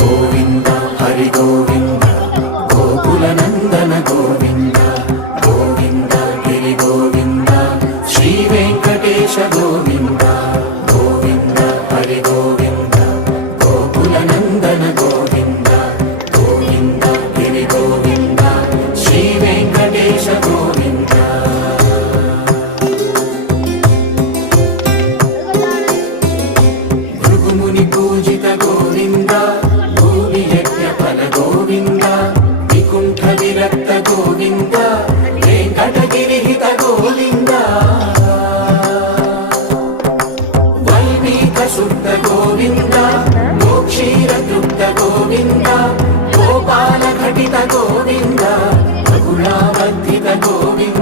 గోవింద హరి గోవింద గోకుల నందన గోవింద గోవింద గిరి గోవింద శ్రీ వెంకటేశ గోవింద గోవింద హరి గోవింద గోకుల నందన గోవింద గోవింద గిరి గోవింద శ్రీ వెంకటేశ గోవింద. భృగుముని పూజిత గోవింద భూమి యజ్ఞ ఫల గోవింద వికుంఠ విరక్త గోవింద వెంకటగిరి హిత గోవింద వల్మీక శుద్ధ గోవింద మోక్షీర తృప్త గోవింద గోపాల ఘటిత గోవింద రఘులావర్ధిత గోవింద